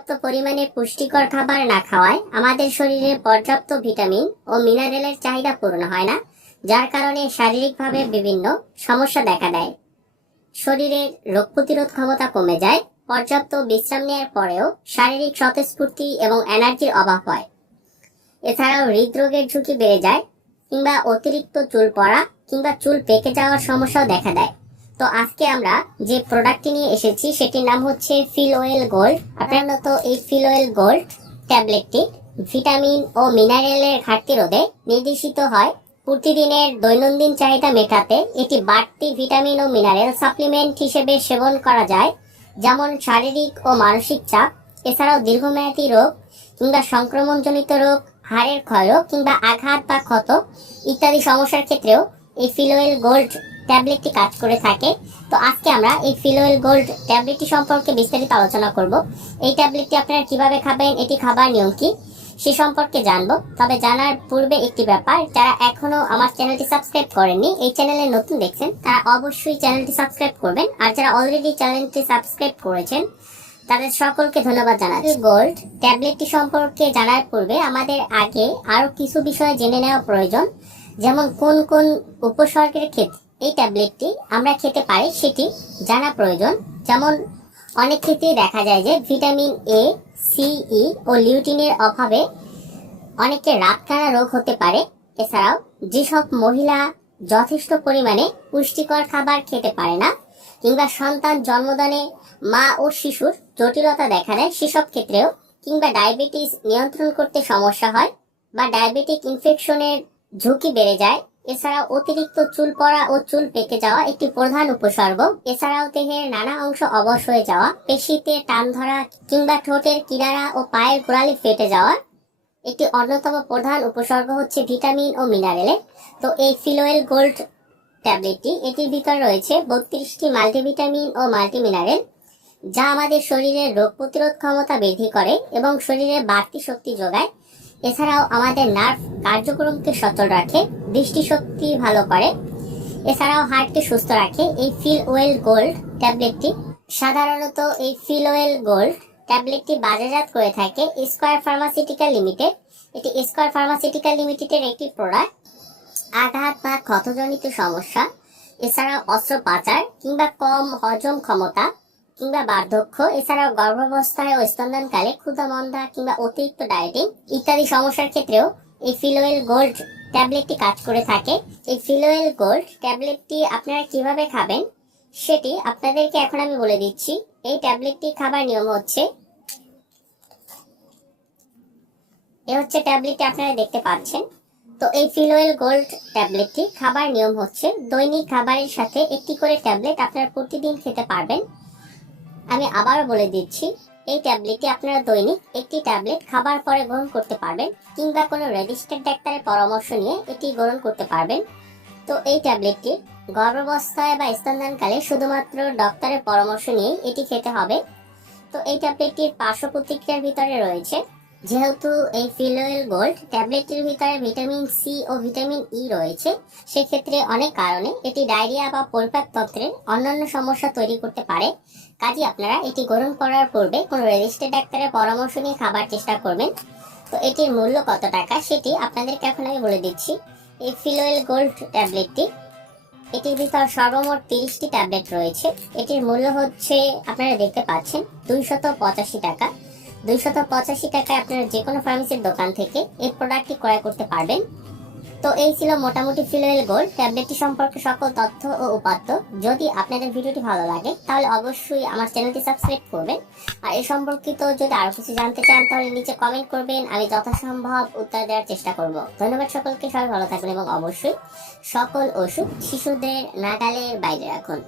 পর্যাপ্ত পরিমাণে পুষ্টিকর খাবার না খাওয়ায়, আমাদের শরীরে পর্যাপ্ত ভিটামিন ও মিনারেলের চাহিদা পূর্ণ হয় না, যার কারণে শারীরিকভাবে বিভিন্ন সমস্যা দেখা দেয়। শরীরের রোগ প্রতিরোধ ক্ষমতা কমে যায়, পর্যাপ্ত বিশ্রাম নেওয়ার পরেও শারীরিক স্বতঃস্ফূর্তি এবং এনার্জির অভাব হয়। এছাড়াও হৃদরোগের ঝুঁকি বেড়ে যায়, কিংবা অতিরিক্ত চুল পড়া কিংবা চুল পেকে যাওয়ার সমস্যাও দেখা দেয়। তো আজকে আমরা যে প্রোডাক্টটি নিয়ে এসেছি, সেটির নাম হচ্ছে ফিল অয়েল গোল্ড আপনার মতো এই ফিল অয়েল গোল্ড ট্যাবলেটটি ভিটামিন ও মিনারেলের ঘাটতি রোধে নির্দেশিত হয়। প্রতিদিনের দৈনন্দিন চাহিদা মেটাতে এটি বাড়তি ভিটামিন ও মিনারেল সাপ্লিমেন্ট হিসেবে সেবন করা যায়, যেমন শারীরিক ও মানসিক চাপ, এছাড়াও দীর্ঘমেয়াদী রোগ কিংবা সংক্রমণজনিত রোগ, হাড়ের ক্ষয়রোগ কিংবা আঘাত বা ক্ষত ইত্যাদি সমস্যার ক্ষেত্রেও এই ফিলোয়েল গোল্ড ট্যাবলেটটি কাজ করে থাকে। তো আজকে আমরা এই ফিলোয়েল গোল্ড ট্যাবলেটটি সম্পর্কে বিস্তারিত আলোচনা করব। এই ট্যাবলেটটি আপনারা কীভাবে খাবেন, এটি খাবার নিয়ম কি, সে সম্পর্কে জানব। তবে জানার পূর্বে একটি ব্যাপার, যারা এখনও আমার চ্যানেলটি সাবস্ক্রাইব করেননি, এই চ্যানেলে নতুন দেখছেন, তারা অবশ্যই চ্যানেলটি সাবস্ক্রাইব করবেন। আর যারা অলরেডি চ্যানেলটি সাবস্ক্রাইব করেছেন, তাদের সকলকে ধন্যবাদ জানাচ্ছি। গোল্ড ট্যাবলেটটি সম্পর্কে জানার পূর্বে আমাদের আগে আরও কিছু বিষয় জেনে নেওয়া প্রয়োজন। যেমন কোন কোন উপসর্গের ক্ষেত্রে এই ট্যাবলেটটি আমরা খেতে পারি সেটি জানা প্রয়োজন। যেমন, অনেক ক্ষেত্রেই দেখা যায় যে ভিটামিন এ সিই ও লিউটিনের অভাবে অনেকের রাতকানা রোগ হতে পারে। এছাড়াও, যেসব মহিলা যথেষ্ট পরিমাণে পুষ্টিকর খাবার খেতে পারে না কিংবা সন্তান জন্মদানে মা ও শিশুর জটিলতা দেখা দেয়, সেসব ক্ষেত্রেও কিংবা ডায়াবেটিস নিয়ন্ত্রণ করতে সমস্যা হয় বা ডায়াবেটিক ইনফেকশনের ঝুঁকি বেড়ে যায় এছাড়াও অতিরিক্ত চুল পড়া ও চুল পেকে যাওয়া একটি প্রধান উপসর্গ। এছাড়াও দেহের নানা অংশ অবশ হয়ে যাওয়া, পেশিতে টান ধরা কিংবা ঠোঁটের কিনারা ও পায়ের গোড়ালি ফেটে যাওয়া। একটি অন্যতম প্রধান উপসর্গ হচ্ছে ভিটামিন ও মিনারেলের তো এই ফিলোয়েল গোল্ড ট্যাবলেটটি, এটির ভিতর রয়েছে বত্রিশটি মাল্টিভিটামিন ও মাল্টিমিনারেল, যা আমাদের শরীরের রোগ প্রতিরোধ ক্ষমতা বৃদ্ধি করে এবং শরীরে বাড়তি শক্তি যোগায়। এছাড়াও আমাদের নার্ভ কার্যক্রমকে সচল রাখে। দৃষ্টিশক্তি ভালো করে। এছাড়াও হার্টকে সুস্থ রাখে। এই ফিল ওয়েল গোল্ড ট্যাবলেটটি সাধারণত এই ফিল ওয়েল গোল্ড ট্যাবলেটটি বাজারজাত করে থাকে স্কয়ার ফার্মাসিউটিক্যাল লিমিটেড। এটি স্কয়ার ফার্মাসিউটিক্যাল লিমিটেডের একটি প্রোডাক্ট। আঘাত বা ক্ষতজনিত সমস্যা, এছাড়াও অস্ত্রোপচার কিংবা কম হজম ক্ষমতা কিংবা বার্ধক্য, এছাড়াও গর্ভাবস্থায় ও স্তন্যনকালে ক্ষুধামন্দা কিংবা অতিরিক্ত ডায়েটিং ইত্যাদি সমস্যার ক্ষেত্রেও এই ফিলোয়েল গোল্ড ট্যাবলেটটি কাজ করে থাকে। এই ফিলোয়েল গোল্ড ট্যাবলেটটি আপনারা কীভাবে খাবেন সেটি আপনাদেরকে এখন আমি বলে দিচ্ছি। এই ট্যাবলেটটি খাবার নিয়ম হচ্ছে, এ হচ্ছে ট্যাবলেটটি আপনারা দেখতে পাচ্ছেন। তো এই ফিলোয়েল গোল্ড ট্যাবলেটটি খাবার নিয়ম হচ্ছে, দৈনিক খাবারের সাথে একটি করে ট্যাবলেট আপনারা প্রতিদিন খেতে পারবেন। আমি আবারও বলে দিচ্ছি এই ট্যাবলেটটি আপনারা দৈনিক একটি ট্যাবলেট খাবার পরে গ্রহণ করতে পারবেন কিংবা কোনো রেজিস্টার্ড ডাক্তারের পরামর্শ নিয়ে এটি গ্রহণ করতে পারবেন। তো এই ট্যাবলেটটি গর্ভাবস্থায় বা স্তনদানকালে শুধুমাত্র ডক্টরের পরামর্শ নিয়েই এটি খেতে হবে। তো এই ট্যাবলেটটির পার্শ্ব প্রতিক্রিয়ার ভিতরে রয়েছে যেহেতু এই ফিলোয়েল গোল্ড ট্যাবলেটটির ভিতরে ভিটামিন সি ও ভিটামিন ই রয়েছে, সেক্ষেত্রে অনেক কারণে এটি ডায়রিয়া বা পরিপাক অন্যান্য সমস্যা তৈরি করতে পারে। কাজে আপনারা এটি গ্রহণ করার পূর্বে কোনো রেজিস্টার্ড ডাক্তারের পরামর্শ নিয়ে খাবার চেষ্টা করবেন। তো এটির মূল্য কত টাকা সেটি আপনাদেরকে এখন আমি বলে দিচ্ছি। এই ফিলোয়েল গোল্ড ট্যাবলেটটি, এটির ভিতর সর্বমোট তিরিশটি ট্যাবলেট রয়েছে। এটির মূল্য হচ্ছে, আপনারা দেখতে পাচ্ছেন, দুইশত পঁচাশি টাকা। দুইশত পঁচাশি টাকায় আপনারা যে কোনো ফার্মেসির দোকান থেকে এই প্রোডাক্টটি ক্রয় করতে পারবেন। তো এই ছিল মোটামুটি ফিলোয়েল গোল্ড ট্যাবলেটটি সম্পর্কে সকল তথ্য ও উপাত্ত। যদি আপনাদের ভিডিওটি ভালো লাগে, তাহলে অবশ্যই আমার চ্যানেলটি সাবস্ক্রাইব করবেন। আর এই সম্পর্কিত যদি আরও কিছু জানতে চান, তাহলে নিচে কমেন্ট করবেন। আমি যথাসম্ভব উত্তর দেওয়ার চেষ্টা করব। ধন্যবাদ সকলকে, সবাই ভালো থাকবেন এবং অবশ্যই সকল ওষুধ শিশুদের নাগালের বাইরে রাখুন।